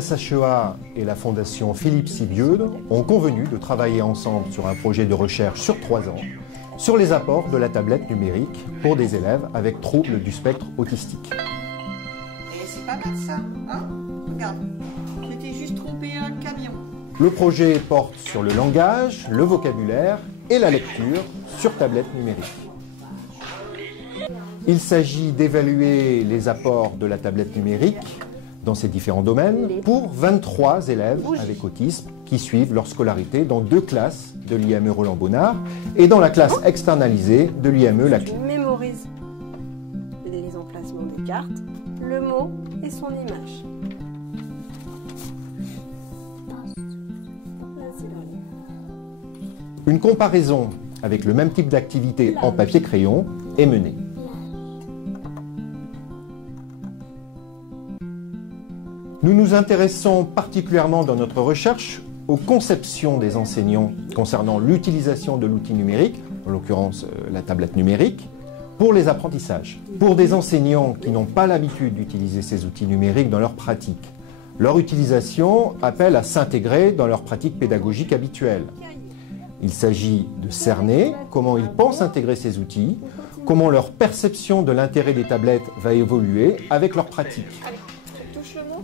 CNSHEA et la Fondation Philippe Sibieude ont convenu de travailler ensemble sur un projet de recherche sur 3 ans sur les apports de la tablette numérique pour des élèves avec troubles du spectre autistique. Et c'est pas mal ça, hein? Regarde, tu t'es juste trompé un camion. Le projet porte sur le langage, le vocabulaire et la lecture sur tablette numérique. Il s'agit d'évaluer les apports de la tablette numérique dans ces différents domaines pour 23 élèves avec autisme qui suivent leur scolarité dans 2 classes de l'IME Roland-Bonnard et dans la classe externalisée de l'IME Laclais. Mémorise les emplacements des cartes, le mot et son image. Une comparaison avec le même type d'activité en papier-crayon est menée. Nous nous intéressons particulièrement dans notre recherche aux conceptions des enseignants concernant l'utilisation de l'outil numérique, en l'occurrence la tablette numérique, pour les apprentissages. Pour des enseignants qui n'ont pas l'habitude d'utiliser ces outils numériques dans leur pratique, leur utilisation appelle à s'intégrer dans leur pratique pédagogique habituelle. Il s'agit de cerner comment ils pensent intégrer ces outils, comment leur perception de l'intérêt des tablettes va évoluer avec leur pratique. Allez, touche le mot.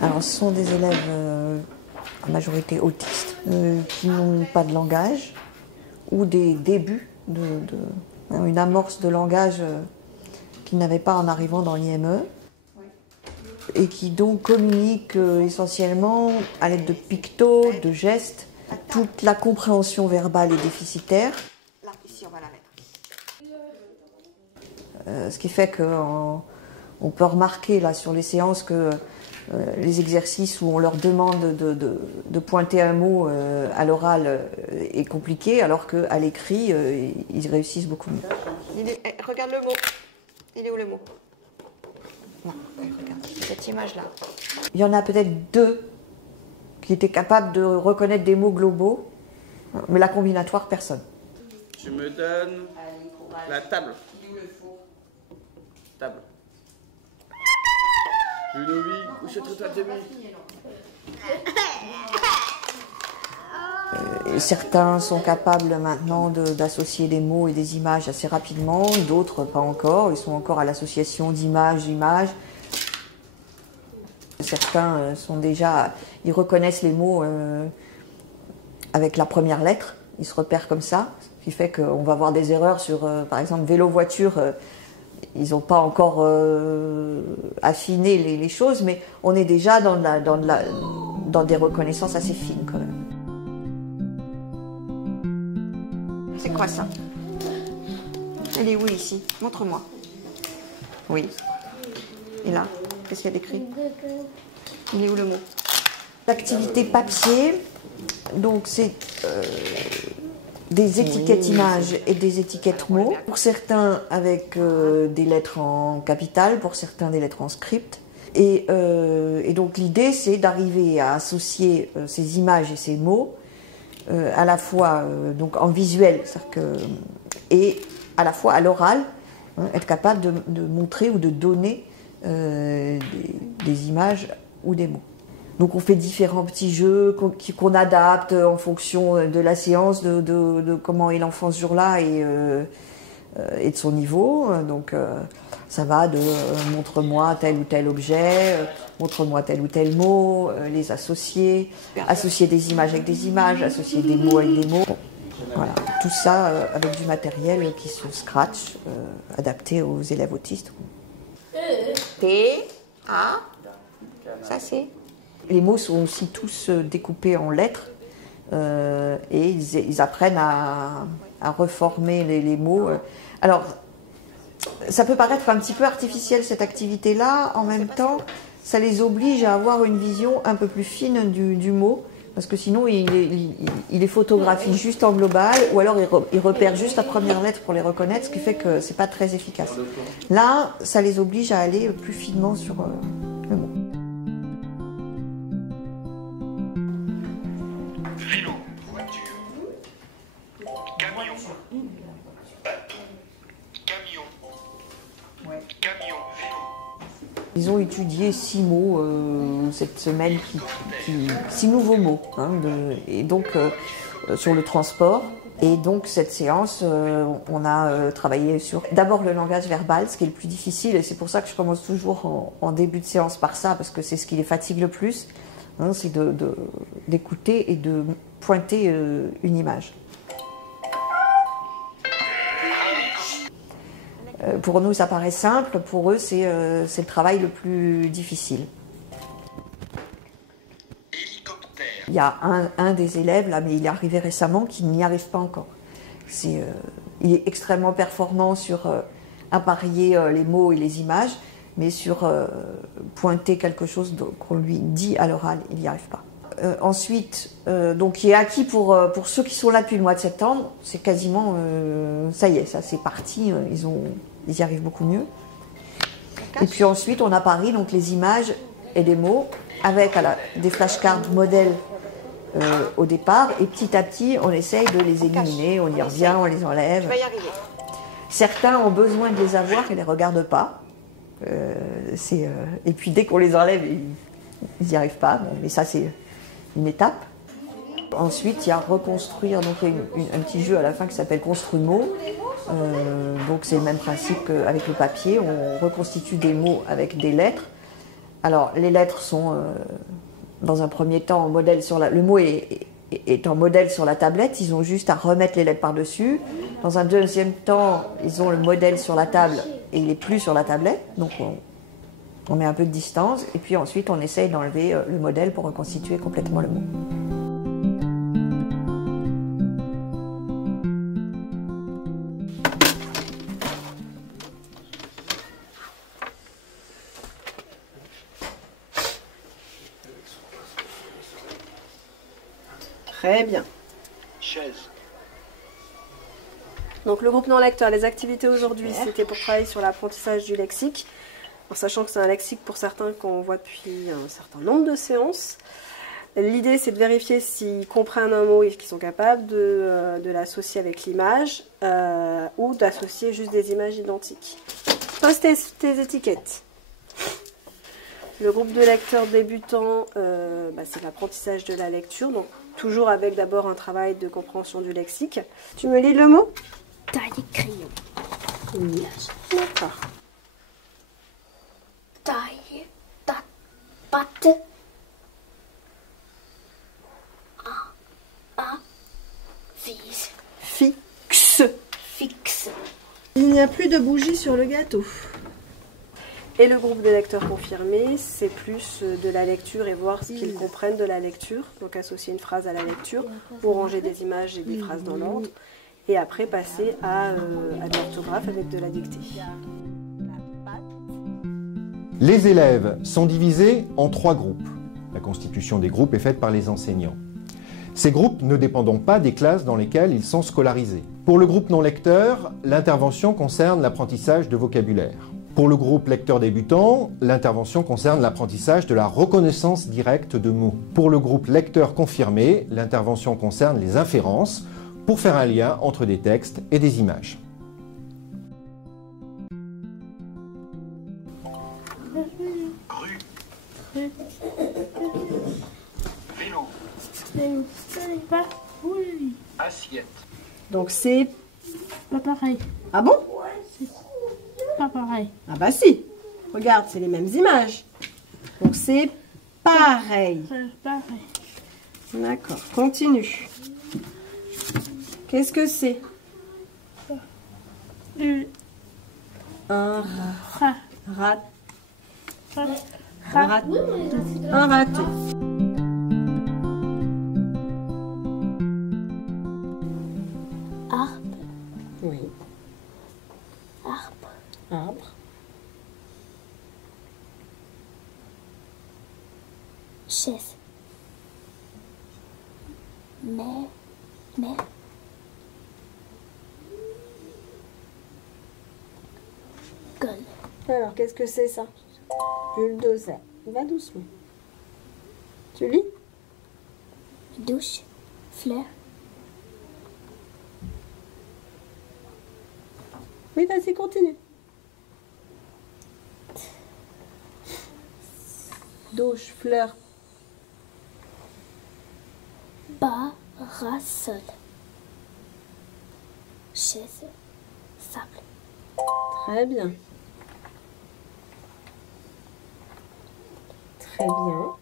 Alors, ce sont des élèves en majorité autistes qui n'ont pas de langage ou des débuts, une amorce de langage qu'ils n'avaient pas en arrivant dans l'IME et qui donc communiquent essentiellement à l'aide de pictos, de gestes. Toute la compréhension verbale est déficitaire. Là, ici, on va la mettre. Ce qui fait qu'on peut remarquer là sur les séances que les exercices où on leur demande de pointer un mot à l'oral est compliqué, alors qu'à l'écrit, ils réussissent beaucoup mieux. Regarde le mot. Il est où le mot? Non, regarde, cette image-là. Il y en a peut-être 2 qui étaient capables de reconnaître des mots globaux, mais la combinatoire, personne. Tu me donnes la table. Table. Où se trouve ta demi? Certains sont capables maintenant d'associer des mots et des images assez rapidement, d'autres pas encore. Ils sont encore à l'association d'images. Certains sont déjà, ils reconnaissent les mots avec la première lettre, ils se repèrent comme ça, ce qui fait qu'on va avoir des erreurs sur, par exemple, vélo-voiture. Ils n'ont pas encore affiné les choses, mais on est déjà dans des reconnaissances assez fines quand même. C'est quoi ça? Elle est où ici? Montre-moi. Oui. Et là, qu'est-ce qu'il y a d'écrit? Il est où le mot? L'activité papier, donc c'est des étiquettes images et des étiquettes mots. Pour certains avec des lettres en capitales, pour certains des lettres en script. Et donc l'idée c'est d'arriver à associer ces images et ces mots à la fois donc en visuel, et à la fois à l'oral, être capable de montrer ou de donner des images ou des mots. Donc on fait différents petits jeux qu'on adapte en fonction de la séance, de comment est l'enfant ce jour-là et de son niveau. Donc ça va de montre-moi tel ou tel objet, montre-moi tel ou tel mot, les associer des images avec des images, associer des mots avec des mots. Voilà, tout ça avec du matériel qui se scratch, adapté aux élèves autistes. T, A, ça c'est. Les mots sont aussi tous découpés en lettres et ils apprennent à reformer les mots. Alors, ça peut paraître un petit peu artificiel cette activité-là, en même temps, ça les oblige à avoir une vision un peu plus fine du mot, Parce que sinon, il les photographie juste en global, ou alors il repère juste la première lettre pour les reconnaître, ce qui fait que c'est pas très efficace. Là, ça les oblige à aller plus finement sur le mot. Vélo, voiture, camion, bateau, camion, camion, vélo. Ils ont étudié 6 mots cette semaine, 6 nouveaux mots, hein, et donc sur le transport. Et donc cette séance, on a travaillé sur d'abord le langage verbal, ce qui est le plus difficile, et c'est pour ça que je commence toujours en début de séance par ça, parce que c'est ce qui les fatigue le plus, hein, c'est d'écouter et de pointer une image. Pour nous, ça paraît simple, pour eux, c'est le travail le plus difficile. Hélicoptère. Il y a un des élèves, là, mais il est arrivé récemment, qui n'y arrive pas encore. Il est extrêmement performant sur apparier les mots et les images, mais sur pointer quelque chose qu'on lui dit à l'oral, il n'y arrive pas. Ensuite, donc qui est acquis pour ceux qui sont là depuis le mois de septembre, c'est quasiment, ça y est, ça c'est parti, ils y arrivent beaucoup mieux. Et puis ensuite, on apparie donc les images et les mots avec des flashcards modèles au départ, et petit à petit, on essaye de les éliminer, on y revient, on les enlève. Je vais y arriver. Certains ont besoin de les avoir et ne les regardent pas. Et puis dès qu'on les enlève, ils n'y arrivent pas. Bon, mais ça, c'est une étape. Ensuite, il y a reconstruire, donc un petit jeu à la fin qui s'appelle Construit mots. Donc c'est le même principe qu'avec le papier, on reconstitue des mots avec des lettres. Alors les lettres sont dans un premier temps en modèle sur le mot est en modèle sur la tablette, ils ont juste à remettre les lettres par-dessus. Dans un deuxième temps, ils ont le modèle sur la table et il n'est plus sur la tablette, donc on met un peu de distance, et puis ensuite on essaye d'enlever le modèle pour reconstituer complètement le mot. Très bien. Chaise. Donc le groupe non lecteur, les activités aujourd'hui, c'était pour travailler sur l'apprentissage du lexique, en sachant que c'est un lexique pour certains qu'on voit depuis un certain nombre de séances. L'idée, c'est de vérifier s'ils comprennent un mot et qu'ils sont capables de l'associer avec l'image ou d'associer juste des images identiques. Pose tes étiquettes. Le groupe de lecteurs débutants, c'est l'apprentissage de la lecture, donc toujours avec d'abord un travail de compréhension du lexique. Tu me lis le mot ? Taille crayon. D'accord. Taille, patte. Fixe. Fixe. Il n'y a plus de bougies sur le gâteau. Et le groupe de lecteurs confirmés, c'est plus de la lecture et voir ce qu'ils comprennent de la lecture. Donc associer une phrase à la lecture ou ranger des images et des phrases dans l'ordre. Et après passer à de l'orthographe avec de la dictée. Les élèves sont divisés en 3 groupes. La constitution des groupes est faite par les enseignants. Ces groupes ne dépendent pas des classes dans lesquelles ils sont scolarisés. Pour le groupe non lecteur, l'intervention concerne l'apprentissage de vocabulaire. Pour le groupe lecteur débutant, l'intervention concerne l'apprentissage de la reconnaissance directe de mots. Pour le groupe lecteur confirmé, l'intervention concerne les inférences pour faire un lien entre des textes et des images. Rue. Vélo. Assiette. Donc c'est... Pas pareil. Ah bon? Pas pareil. Ah bah si. Regarde, c'est les mêmes images. Donc c'est pareil. Pareil. D'accord, continue. Qu'est-ce que c'est? Un rat. Rat. Un raton. Un raton. Arbre. Oui. Arbre. Arbre. Chaise. mais, gueule, Alors, qu'est-ce que c'est ça? Bulldozer. Va doucement. Tu lis? douche, fleur, Oui, vas-y, continue. Douche, fleur. parasol, chaise, sable, Très bien. Très bien.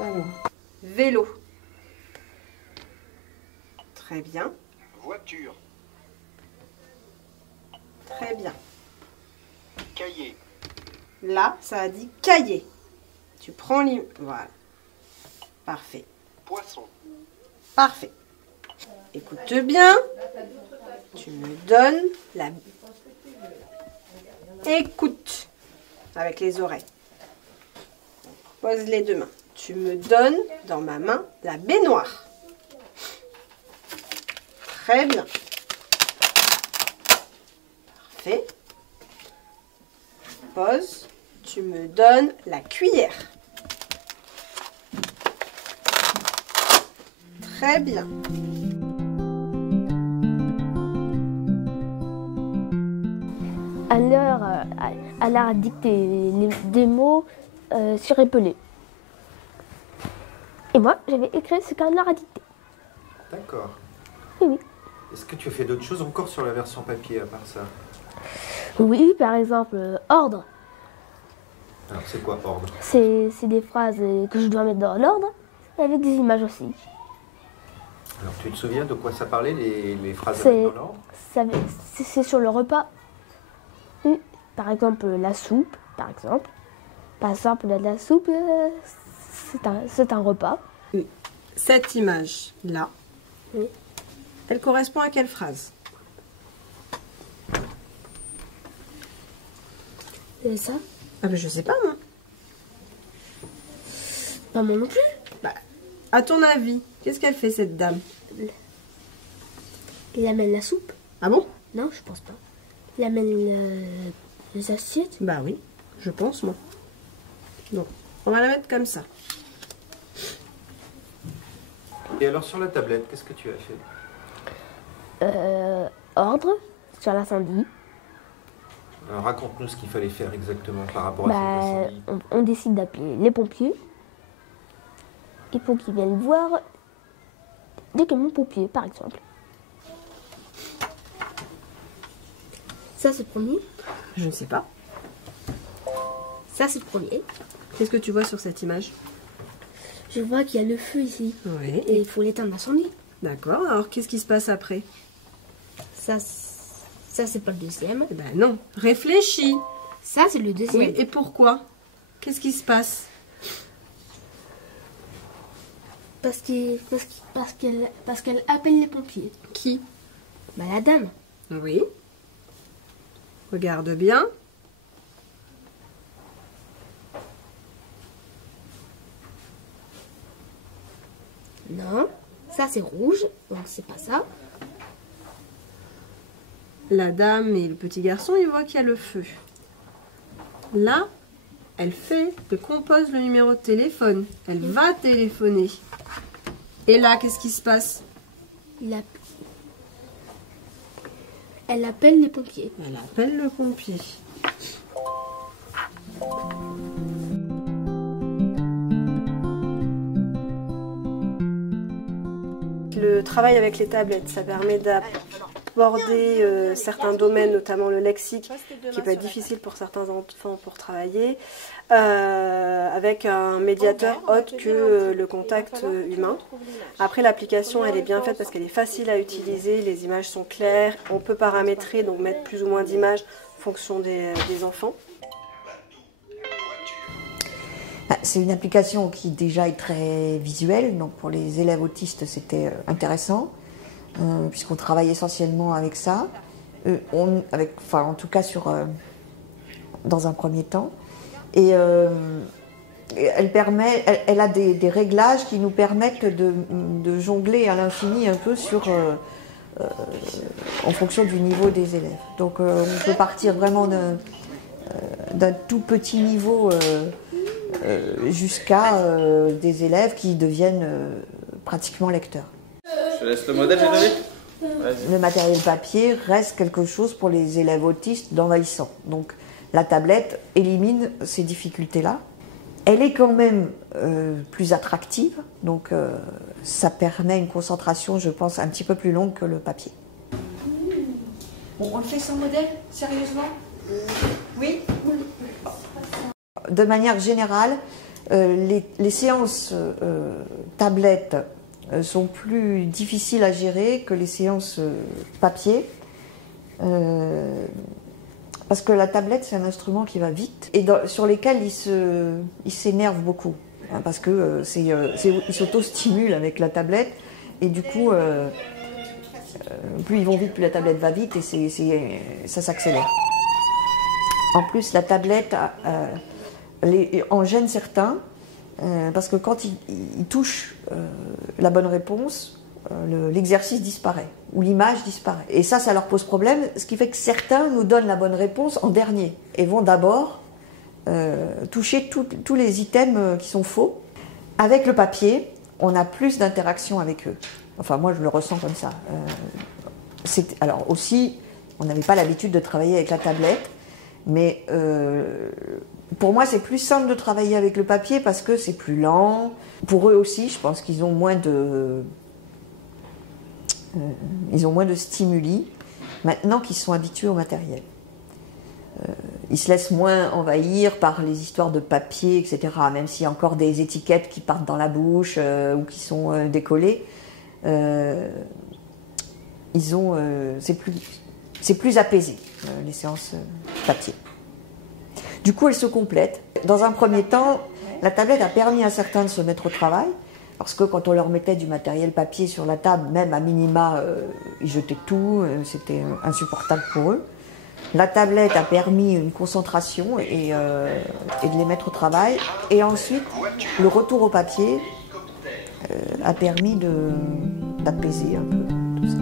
Alors, vélo. Très bien. Voiture. Très bien. Cahier. Là, ça a dit cahier. Tu prends l'image. Voilà. Parfait. Poisson. Parfait. Écoute bien. Tu me donnes la... Écoute. Avec les oreilles. Pose les deux mains. Tu me donnes dans ma main la baignoire. Très bien. Parfait. Pose. Tu me donnes la cuillère. Très bien. Alors, elle a dicté des mots surépelés. Et moi, j'avais écrit ce qu'elle leur a dicté. D'accord. Oui, oui. Est-ce que tu as fait d'autres choses encore sur la version papier à part ça? Oui, par exemple, ordre. Alors c'est quoi ordre? C'est des phrases que je dois mettre dans l'ordre, et avec des images aussi. Alors tu te souviens de quoi ça parlait, les phrases C'est- dans l'ordre? C'est sur le repas. Oui, par exemple, la soupe, par exemple. Par exemple, la soupe, c'est un repas. Cette image-là, Oui. elle correspond à quelle phrase? Et ça? Ah ben je sais pas moi. Pas moi non plus. Bah, à ton avis, qu'est-ce qu'elle fait cette dame? Il amène la soupe? Ah bon? Non, je pense pas. Il amène les assiettes? Bah oui, je pense moi. Donc, on va la mettre comme ça. Et alors sur la tablette, qu'est-ce que tu as fait? Ordre sur l'incendie. Alors, raconte-nous ce qu'il fallait faire exactement par rapport à Bah, cet incendie. on décide d'appeler les pompiers. Il faut qu'ils viennent voir des camions pompiers, par exemple. Ça, c'est le premier. Je ne sais pas. Ça, c'est le premier. Qu'est-ce que tu vois sur cette image? Je vois qu'il y a le feu ici. Oui. Et il faut l'éteindre l'incendie. D'accord, alors qu'est-ce qui se passe après? Ça, c'est pas le deuxième. Eh ben non, réfléchis. Ça, c'est le deuxième. Oui, et pourquoi? Qu'est-ce qui se passe? Parce qu'elle appelle les pompiers. Qui? Bah, la dame. Oui. Regarde bien. Non. Ça, c'est rouge. Donc, c'est pas ça. La dame et le petit garçon, ils voient qu'il y a le feu. Là, elle compose le numéro de téléphone. Elle va téléphoner. Et là, qu'est-ce qui se passe? Elle appelle les pompiers. Elle appelle le pompier. Le travail avec les tablettes, ça permet d'aborder certains domaines, notamment le lexique, qui peut être difficile pour certains enfants pour travailler, avec un médiateur autre que le contact humain. Après, l'application, elle est bien faite parce qu'elle est facile à utiliser, les images sont claires, on peut paramétrer, donc mettre plus ou moins d'images en fonction des enfants. C'est une application qui déjà est très visuelle, donc pour les élèves autistes c'était intéressant. puisqu'on travaille essentiellement avec ça, en tout cas dans un premier temps. Et elle a des réglages qui nous permettent de jongler à l'infini un peu en fonction du niveau des élèves. Donc on peut partir vraiment d'un tout petit niveau jusqu'à des élèves qui deviennent pratiquement lecteurs. Je te laisse le modèle, Ludovic. Le matériel papier reste quelque chose pour les élèves autistes d'envahissant. Donc la tablette élimine ces difficultés-là. Elle est quand même plus attractive, donc ça permet une concentration, je pense, un petit peu plus longue que le papier. Bon, on le fait sans modèle, sérieusement? Oui. De manière générale, les séances tablettes sont plus difficiles à gérer que les séances papier. Parce que la tablette, c'est un instrument qui va vite et sur lesquels il s'énerve beaucoup. Hein, parce que il s'auto-stimule avec la tablette et du coup, plus ils vont vite, plus la tablette va vite et ça s'accélère. En plus, la tablette en gêne certains parce que quand ils touchent la bonne réponse, l'exercice disparaît ou l'image disparaît. Et ça leur pose problème, ce qui fait que certains nous donnent la bonne réponse en dernier et vont d'abord toucher tous les items qui sont faux. Avec le papier, on a plus d'interaction avec eux. Enfin, moi, je le ressens comme ça. Alors aussi, on n'avait pas l'habitude de travailler avec la tablette, mais pour moi, c'est plus simple de travailler avec le papier parce que c'est plus lent. Pour eux aussi, je pense qu'ils ont moins de stimuli, maintenant qu'ils sont habitués au matériel. Ils se laissent moins envahir par les histoires de papier, etc. Même s'il y a encore des étiquettes qui partent dans la bouche ou qui sont décollées, c'est plus apaisé, les séances papier. Du coup, elles se complètent. Dans un premier temps, la tablette a permis à certains de se mettre au travail, parce que quand on leur mettait du matériel papier sur la table, même à minima, ils jetaient tout, c'était insupportable pour eux. La tablette a permis une concentration et de les mettre au travail. Et ensuite, le retour au papier a permis d'apaiser un peu tout ça.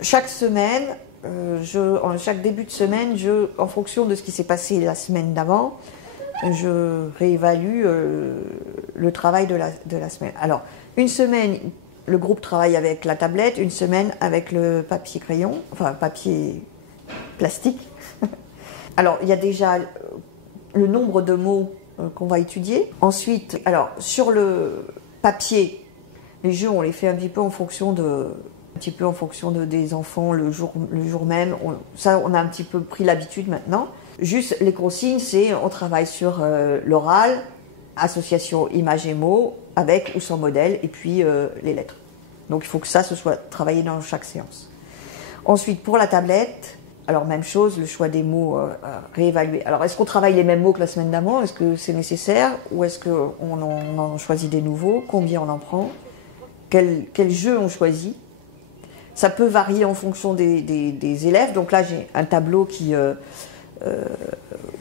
Chaque semaine, chaque début de semaine, en fonction de ce qui s'est passé la semaine d'avant, je réévalue le travail de la semaine. Alors, une semaine, le groupe travaille avec la tablette, une semaine avec le papier crayon, enfin papier plastique. Alors, il y a déjà le nombre de mots qu'on va étudier. Ensuite, alors, sur le papier, les jeux, on les fait un petit peu en fonction des enfants le jour même. On a un petit peu pris l'habitude maintenant. Juste les consignes, c'est on travaille sur l'oral, association images et mots, avec ou sans modèle, et puis les lettres. Donc il faut que ça se soit travaillé dans chaque séance. Ensuite, pour la tablette, alors même chose, le choix des mots réévalué. Alors est-ce qu'on travaille les mêmes mots que la semaine d'avant? Est-ce que c'est nécessaire? Ou est-ce qu'on en choisit des nouveaux? Combien on en prend? Quel jeu on choisit? Ça peut varier en fonction des élèves. Donc là, j'ai un tableau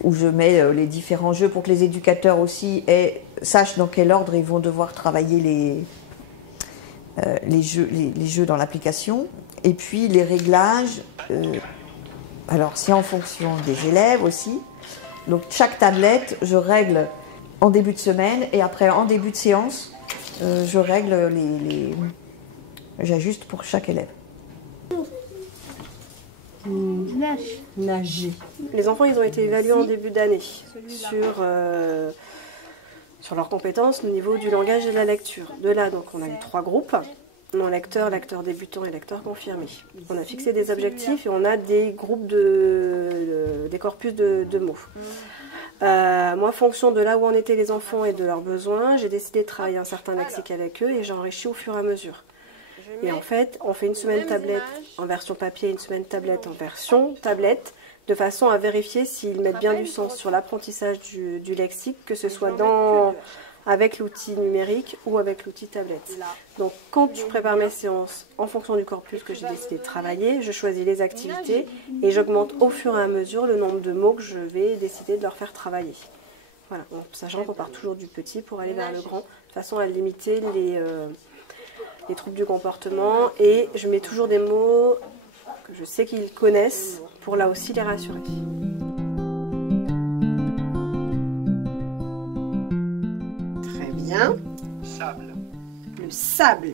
où je mets les différents jeux pour que les éducateurs aussi sachent dans quel ordre ils vont devoir travailler les jeux dans l'application. Et puis les réglages, alors c'est en fonction des élèves aussi. Donc chaque tablette, je règle en début de semaine et après en début de séance, je règle j'ajuste pour chaque élève. Nager. Les enfants, ils ont été évalués en début d'année sur leurs compétences au niveau du langage et de la lecture. De là, donc, on a eu 3 groupes, non-lecteurs, lecteurs débutants et lecteurs confirmés. On a fixé des objectifs et on a des groupes des corpus de mots. Moi, en fonction de là où en étaient les enfants et de leurs besoins, j'ai décidé de travailler un certain lexique avec eux et j'ai enrichi au fur et à mesure. Et en fait, on fait une semaine tablette en version papier, une semaine tablette en version tablette, de façon à vérifier s'ils mettent bien du sens sur l'apprentissage du lexique, que ce soit dans avec l'outil numérique ou avec l'outil tablette. Donc quand je prépare mes séances, en fonction du corpus que j'ai décidé de travailler, je choisis les activités et j'augmente au fur et à mesure le nombre de mots que je vais décider de leur faire travailler. Voilà, en sachant qu'on part toujours du petit pour aller vers le grand, de façon à limiter les troubles du comportement, et je mets toujours des mots que je sais qu'ils connaissent pour là aussi les rassurer. Très bien. Sable. Le sable.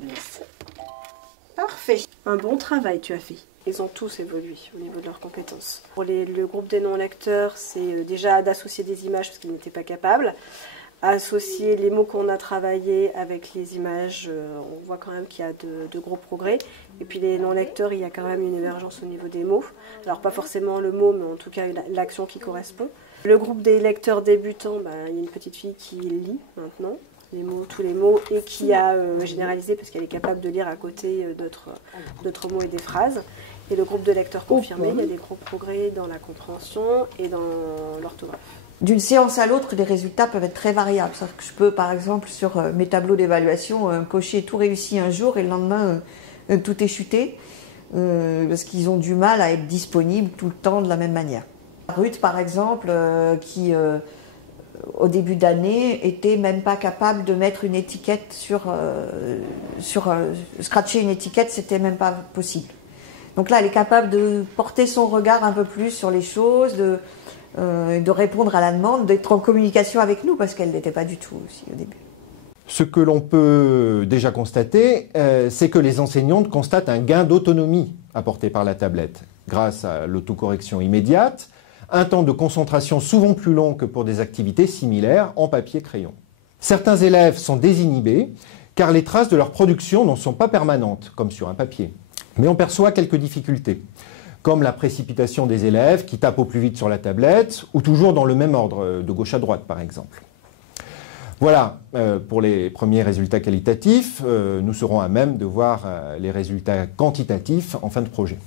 Parfait. Un bon travail tu as fait. Ils ont tous évolué au niveau de leurs compétences. Pour le groupe des non-lecteurs, c'est déjà d'associer des images parce qu'ils n'étaient pas capables. Associer les mots qu'on a travaillés avec les images, on voit quand même qu'il y a de gros progrès. Et puis les non-lecteurs, il y a quand même une émergence au niveau des mots. Alors pas forcément le mot, mais en tout cas l'action qui correspond. Le groupe des lecteurs débutants, il y a une petite fille qui lit maintenant tous les mots, et qui a généralisé parce qu'elle est capable de lire à côté d'autres mots et des phrases. Et le groupe de lecteurs confirmés, il y a des gros progrès dans la compréhension et dans l'orthographe. D'une séance à l'autre, les résultats peuvent être très variables. C'est-à-dire que je peux, par exemple, sur mes tableaux d'évaluation, cocher tout réussi un jour et le lendemain, tout est chuté, parce qu'ils ont du mal à être disponibles tout le temps de la même manière. Ruth, par exemple, qui, au début d'année, était même pas capable de mettre une étiquette scratcher une étiquette, c'était même pas possible. Donc là, elle est capable de porter son regard un peu plus sur les choses, de répondre à la demande, d'être en communication avec nous, parce qu'elle n'était pas du tout aussi au début. Ce que l'on peut déjà constater, c'est que les enseignantes constatent un gain d'autonomie apporté par la tablette, grâce à l'autocorrection immédiate, un temps de concentration souvent plus long que pour des activités similaires en papier-crayon. Certains élèves sont désinhibés, car les traces de leur production n'en sont pas permanentes, comme sur un papier. Mais on perçoit quelques difficultés, comme la précipitation des élèves qui tapent au plus vite sur la tablette, ou toujours dans le même ordre, de gauche à droite par exemple. Voilà, pour les premiers résultats qualitatifs, nous serons à même de voir les résultats quantitatifs en fin de projet.